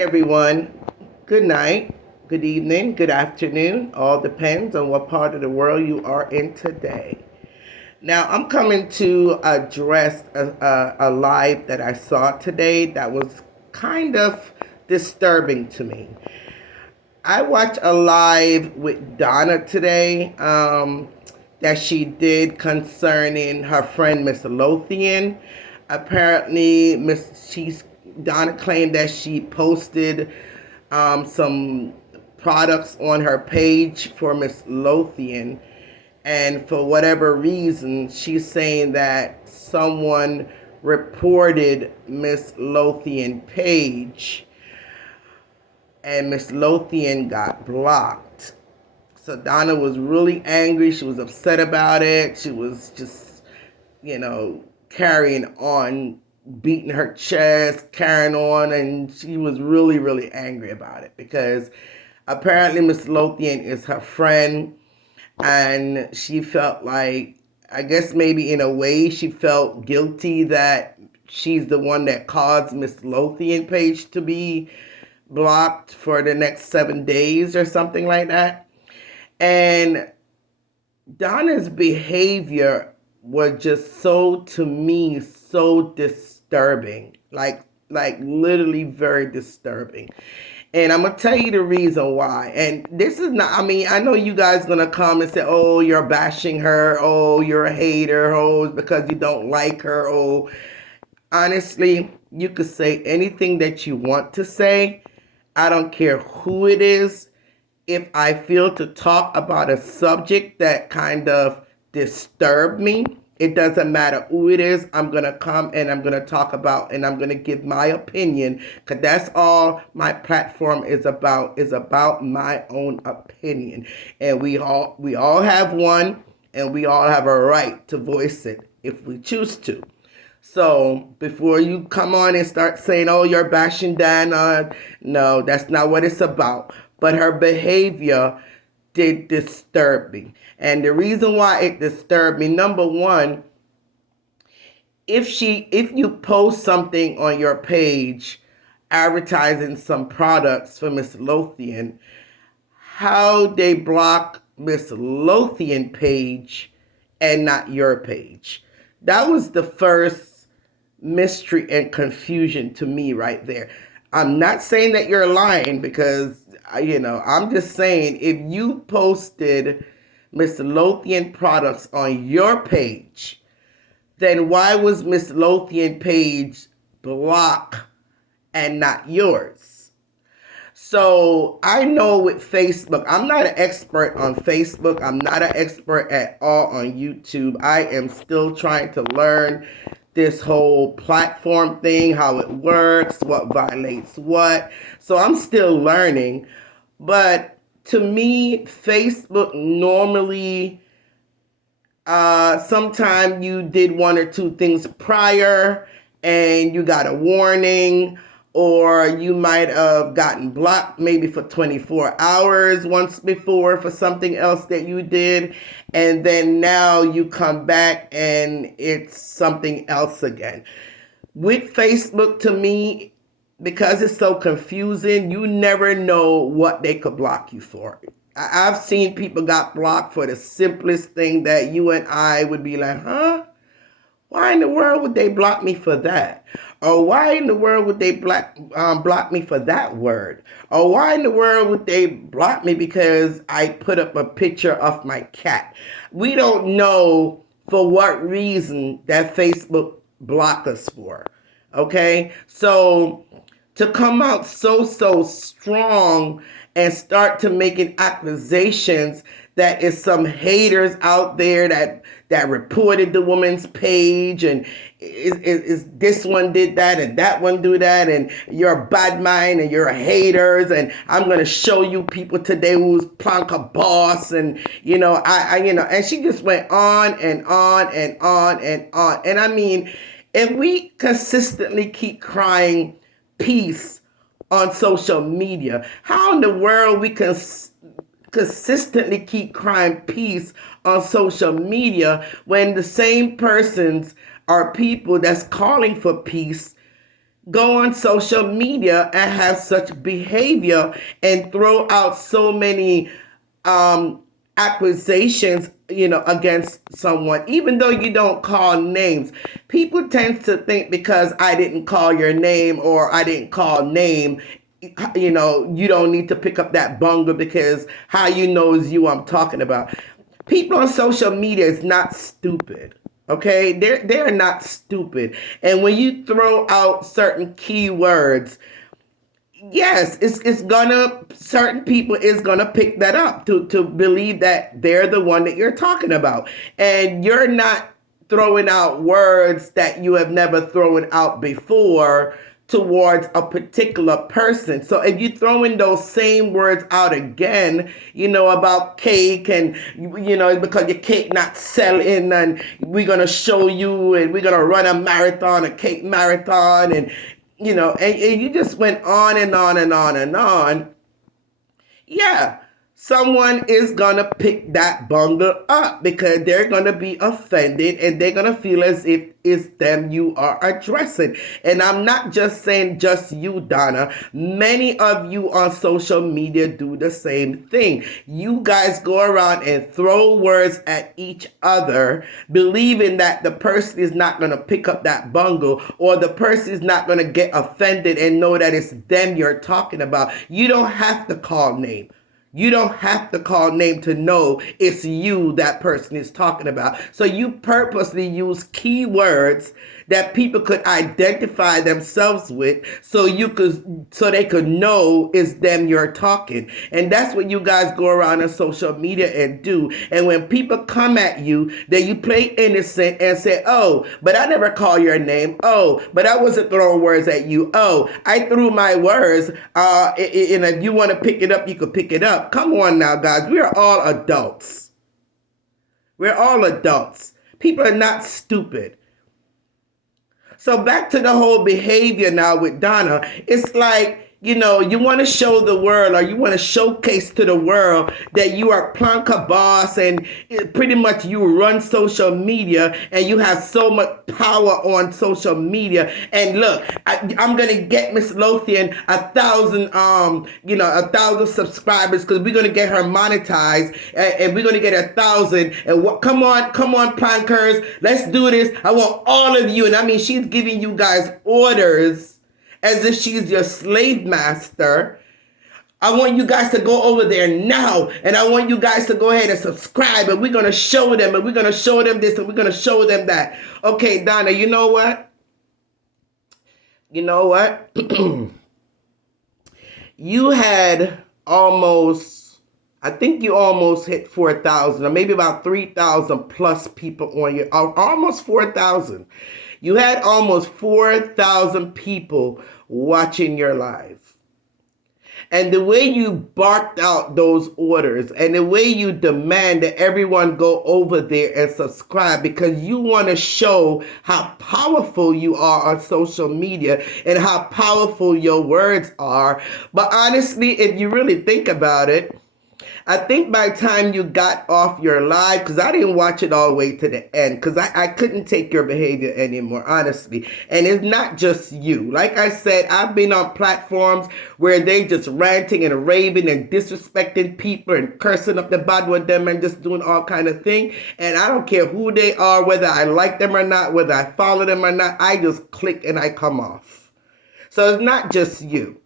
Everyone, good night, good evening, good afternoon. All depends on what part of the world you are in today. Now, I'm coming to address a live that I saw today that was kind of disturbing to me. I watched a live with Donna today that she did concerning her friend Miss Lothian. Apparently, Donna claimed that she posted some products on her page for Miss Lothian, and for whatever reason, she's saying that someone reported Miss Lothian page and Miss Lothian got blocked. So Donna was really angry. She was upset about it. She was just, carrying on, beating her chest, carrying on, and she was really, really angry about it because apparently Miss Lothian is her friend, and she felt like, I guess maybe in a way, she felt guilty that she's the one that caused Miss Lothian page to be blocked for the next 7 days or something like that. And Donna's behavior was just so, to me, so disturbing. Like literally very disturbing. And I'm gonna tell you the reason why. And this is not, I mean, I know you guys gonna come and say, oh, you're bashing her, oh, you're a hater, oh, it's because you don't like her, oh. Honestly, you could say anything that you want to say. I don't care who it is. If I feel to talk about a subject that kind of disturbed me, it doesn't matter who it is. I'm going to come and I'm going to talk about and I'm going to give my opinion, because that's all my platform is about my own opinion. And we all have one, and we all have a right to voice it if we choose to. So before you come on and start saying, oh, you're bashing Dana, no, that's not what it's about. But her behavior did disturb me. And the reason why it disturbed me, number one, if you post something on your page advertising some products for Miss Lothian, how they block Miss Lothian page and not your page? That was the first mystery and confusion to me right there. I'm not saying that you're lying, because, I'm just saying, if you posted Miss Lothian products on your page, then why was Miss Lothian page blocked and not yours? So I know with Facebook, I'm not an expert on Facebook. I'm not an expert at all on YouTube. I am still trying to learn this whole platform thing, how it works, what violates what. So I'm still learning. But to me, Facebook normally, sometime you did one or two things prior and you got a warning, or you might have gotten blocked maybe for 24 hours once before for something else that you did, and then now you come back and it's something else again. With Facebook, to me, because it's so confusing, you never know what they could block you for. I've seen people got blocked for the simplest thing that you and I would be like, huh? Why in the world would they block me for that? Or why in the world would they block me for that word? Or why in the world would they block me because I put up a picture of my cat? We don't know for what reason that Facebook blocked us for. Okay? So to come out so strong and start to making accusations that is some haters out there that reported the woman's page, and is this one did that and that one do that, and you're a bad mind and you're haters, and I'm gonna show you people today who's plank a boss, and I and she just went on and on and on and on. And I mean, if we consistently keep crying peace on social media, how in the world we can consistently keep crying peace on social media when the same persons are people that's calling for peace go on social media and have such behavior and throw out so many um, accusations, against someone, even though you don't call names. People tend to think because I didn't call your name or I didn't call name, you don't need to pick up that bungle because how you know is you I'm talking about. People on social media is not stupid. Okay, they're not stupid. And when you throw out certain keywords, yes, it's gonna certain people is gonna pick that up to believe that they're the one that you're talking about. And you're not throwing out words that you have never thrown out before towards a particular person. So if you throw in those same words out again, about cake and because your cake not selling and we're gonna show you and we're gonna run a marathon, a cake marathon, and and you just went on and on and on and on. Yeah, someone is gonna pick that bundle up because they're gonna be offended and they're gonna feel as if it's them you are addressing. And I'm not just saying just you, Donna. Many of you on social media do the same thing. You guys go around and throw words at each other, believing that the person is not gonna pick up that bundle or the person is not gonna get offended and know that it's them you're talking about. You don't have to call name. You don't have to call name to know it's you that person is talking about. So you purposely use keywords that people could identify themselves with so they could know it's them you're talking. And that's what you guys go around on social media and do. And when people come at you, then you play innocent and say, oh, but I never call your name. Oh, but I wasn't throwing words at you. Oh, I threw my words. And if you want to pick it up, you could pick it up. Come on now, guys. We are all adults. We're all adults. People are not stupid. So back to the whole behavior now with Donna. It's like, you want to show the world or you want to showcase to the world that you are Planka boss and pretty much you run social media and you have so much power on social media. And look, I'm going to get Miss Lothian 1,000 subscribers because we're going to get her monetized and we're going to get 1,000. And come on, Plankers, let's do this. I want all of you. And I mean, she's giving you guys orders as if she's your slave master. I want you guys to go over there now. And I want you guys to go ahead and subscribe. And we're going to show them. And we're going to show them this. And we're going to show them that. Okay, Donna, you know what? You had I think you almost hit 4,000. Or maybe about 3,000 plus people on your, almost 4,000. You had almost 4,000 people watching your live. And the way you barked out those orders and the way you demand that everyone go over there and subscribe because you want to show how powerful you are on social media and how powerful your words are. But honestly, if you really think about it, I think by the time you got off your live, because I didn't watch it all the way to the end, because I couldn't take your behavior anymore, honestly. And it's not just you. Like I said, I've been on platforms where they just ranting and raving and disrespecting people and cursing up the bad with them and just doing all kind of thing. And I don't care who they are, whether I like them or not, whether I follow them or not, I just click and I come off. So it's not just you.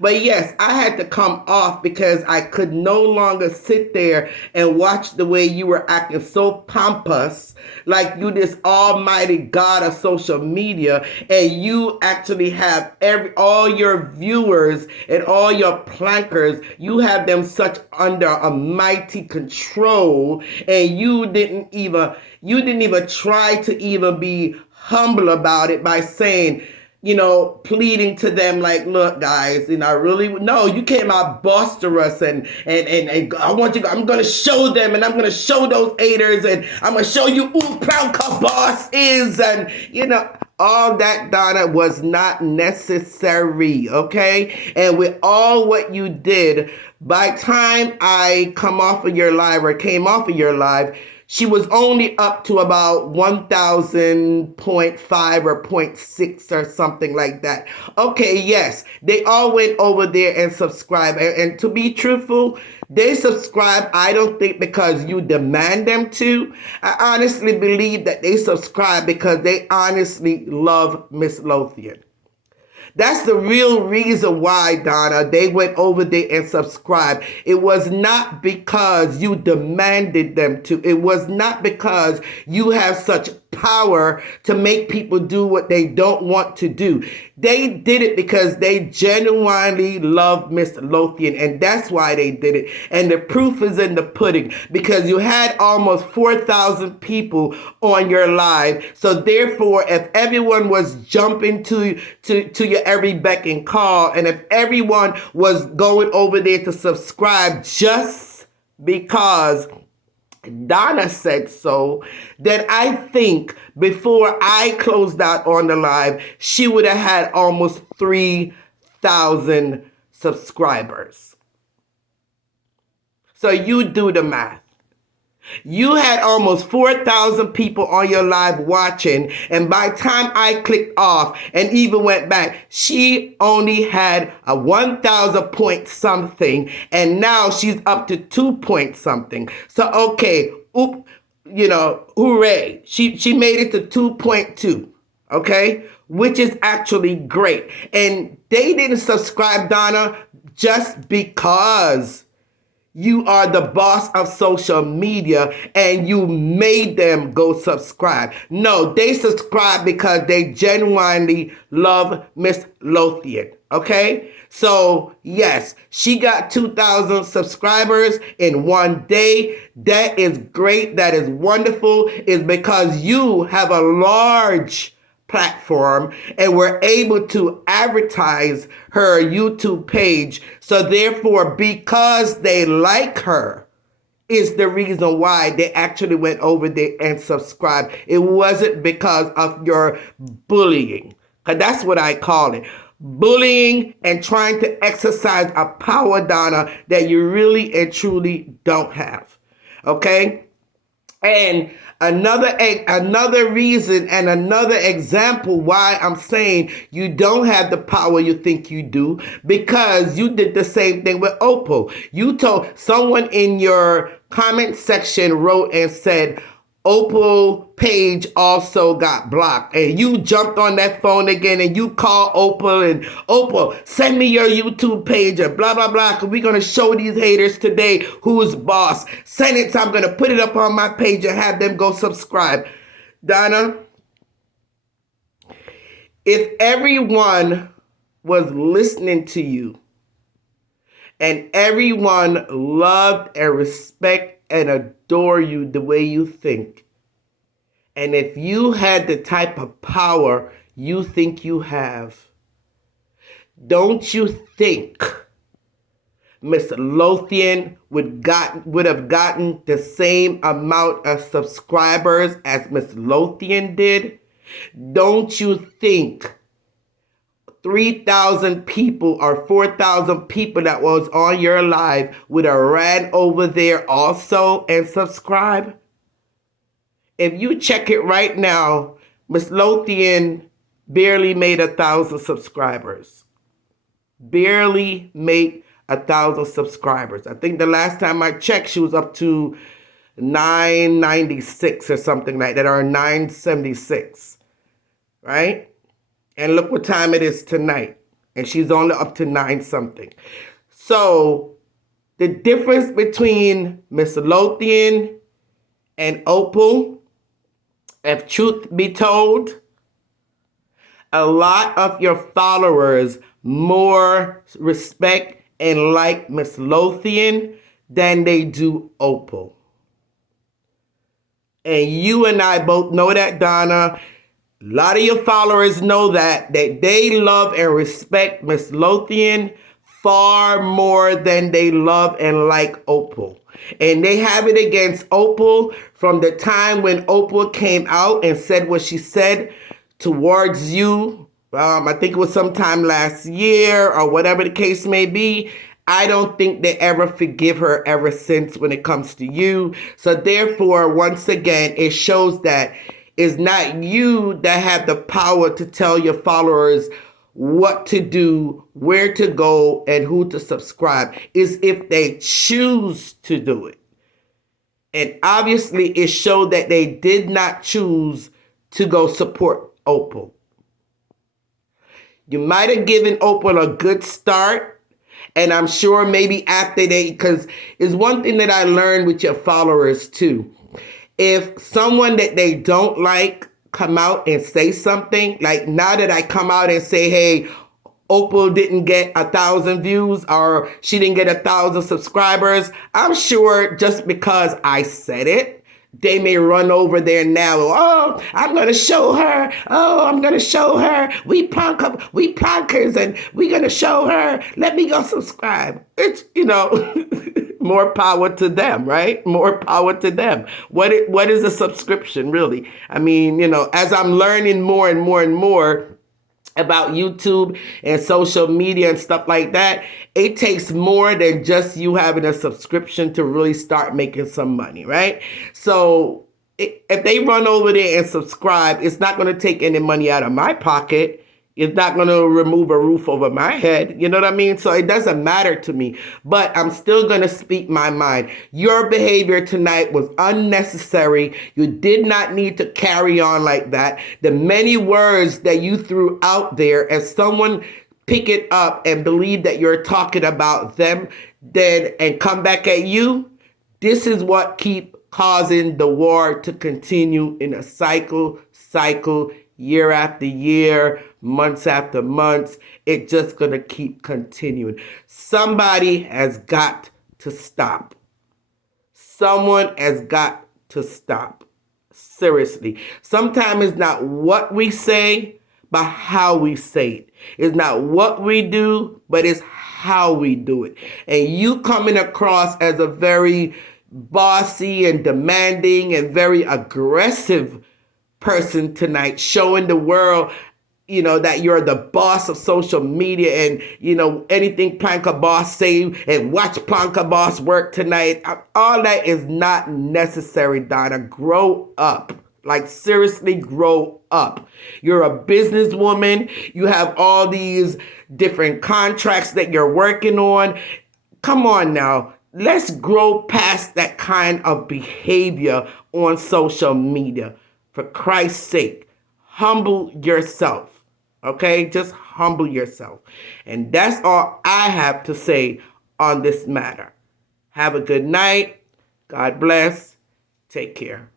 But yes, I had to come off because I could no longer sit there and watch the way you were acting so pompous, like you this almighty God of social media, and you actually have all your viewers and all your plankers, you have them such under a mighty control, and you didn't even try to even be humble about it by saying, pleading to them like, look, guys, you came out boster us and I want you, I'm going to show them and I'm going to show those haters and I'm going to show you who Planka boss is. And, all that, Donna, was not necessary, okay? And with all what you did, by time I came off of your live, she was only up to about 1,000.5 or point 0.6 or something like that. Okay, yes, they all went over there and subscribed. And to be truthful, they subscribe, I don't think because you demand them to. I honestly believe that they subscribe because they honestly love Miss Lothian. That's the real reason why, Donna, they went over there and subscribed. It was not because you demanded them to. It was not because you have such power to make people do what they don't want to do. They did it because they genuinely love Miss Lothian, and that's why they did it. And the proof is in the pudding because you had almost 4,000 people on your live. So therefore, if everyone was jumping to your every beck and call, and if everyone was going over there to subscribe just because Donna said so, then I think before I closed out on the live, she would have had almost 3,000 subscribers. So you do the math. You had almost 4,000 people on your live watching, and by the time I clicked off and even went back, she only had a 1,000 point something, and now she's up to 2 point something. So okay, hooray! She made it to 2.2. Okay, which is actually great, and they didn't subscribe, Donna, just because you are the boss of social media and you made them go subscribe. No, they subscribe because they genuinely love Miss Lothian. Okay? So, yes, she got 2,000 subscribers in one day. That is great. That is wonderful. It's because you have a large platform and were able to advertise her YouTube page. So therefore, because they like her, is the reason why they actually went over there and subscribed. It wasn't because of your bullying, because that's what I call it. Bullying and trying to exercise a power, Donna, that you really and truly don't have. Okay? And another reason and another example why I'm saying you don't have the power you think you do, because you did the same thing with Opal. You told someone in your comment section wrote and said, Opal page also got blocked, and you jumped on that phone again and you called Opal and Opal, send me your YouTube page and blah blah blah, because we're going to show these haters today who's boss. Send it, so I'm going to put it up on my page and have them go subscribe. Donna, if everyone was listening to you and everyone loved and respect and adore you the way you think, and if you had the type of power you think you have, don't you think Miss Lothian would have gotten the same amount of subscribers as Miss Lothian did? Don't you think 3,000 people or 4,000 people that was on your live would have ran over there also and subscribed? If you check it right now, Miss Lothian barely made 1,000 subscribers. Barely made 1,000 subscribers. I think the last time I checked, she was up to 996 or something like that, or 976, right? And look what time it is tonight. And she's only up to 9 something. So the difference between Miss Lothian and Opal, if truth be told, a lot of your followers more respect and like Miss Lothian than they do Opal. And you and I both know that, Donna. A lot of your followers know that they love and respect Miss Lothian far more than they love and like Opal. And they have it against Opal from the time when Opal came out and said what she said towards you. I think it was sometime last year or whatever the case may be. I don't think they ever forgive her ever since when it comes to you. So therefore, once again, it shows that it's not you that have the power to tell your followers what to do, where to go, and who to subscribe. Is if they choose to do it. And obviously, it showed that they did not choose to go support Opal. You might have given Opal a good start. And I'm sure maybe after because it's one thing that I learned with your followers too. If someone that they don't like come out and say something, like now that I come out and say, hey, Opal didn't get 1,000 views or she didn't get 1,000 subscribers, I'm sure just because I said it, they may run over there now. Oh, I'm going to show her. Oh, I'm going to show her. We punkers and we're going to show her. Let me go subscribe. It's, more power to them, right? More power to them. What is a subscription, really? I mean, as I'm learning more and more and more about YouTube and social media and stuff like that, it takes more than just you having a subscription to really start making some money, right? So if they run over there and subscribe, it's not going to take any money out of my pocket. It's not going to remove a roof over my head. You know what I mean? So it doesn't matter to me. But I'm still going to speak my mind. Your behavior tonight was unnecessary. You did not need to carry on like that. The many words that you threw out there, as someone pick it up and believe that you're talking about them, then and come back at you, this is what keep causing the war to continue in a cycle, year after year, months after months. It's just going to keep continuing. Somebody has got to stop. Someone has got to stop. Seriously. Sometimes it's not what we say, but how we say it. It's not what we do, but it's how we do it. And you coming across as a very bossy and demanding and very aggressive person tonight, showing the world, that you're the boss of social media and, anything Planka Boss say and watch Planka Boss work tonight. All that is not necessary, Donna. Grow up. Like, seriously, grow up. You're a businesswoman. You have all these different contracts that you're working on. Come on now. Let's grow past that kind of behavior on social media. For Christ's sake, humble yourself, okay? Just humble yourself. And that's all I have to say on this matter. Have a good night. God bless. Take care.